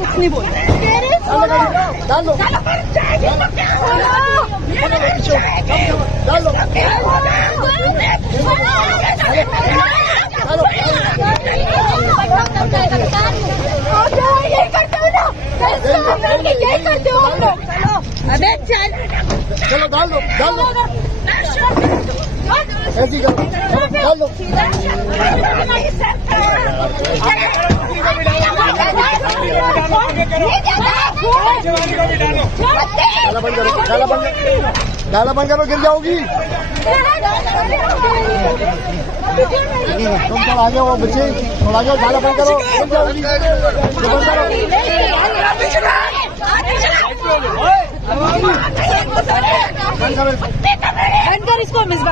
कुछ नहीं बोल अबे चल चलो डाल दो ऐसी करो डाल दो डाला बंद करो गिर जाओगी तुम थोड़ा आगे हो बच्चे थोड़ा आगे डाला बंद करो गिर जाओगी बंद करो इसको